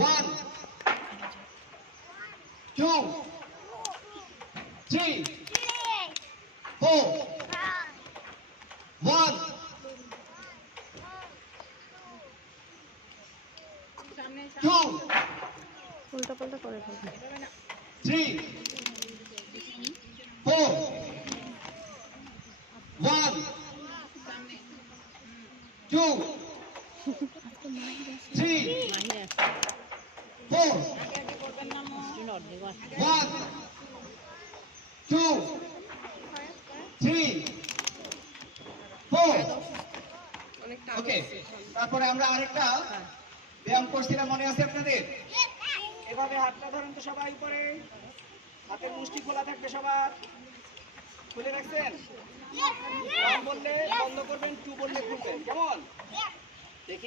1 2 3 4 1 2 উল্টা পাল্টা করে ফেলবে 3 4 1 2 3 4 1 2 3 4 ওকে তারপরে আমরা আরেকটা ব্যায়াম করছিলাম মনে আছে আপনাদের এভাবে হাতটা ধরেন তো সবাই উপরে হাতের মুষ্টি খোলা থাকবে সবার খুলে রাখছেন 1 বললে বন্ধ করবেন 2 বললে খুলবেন কেমন দেখি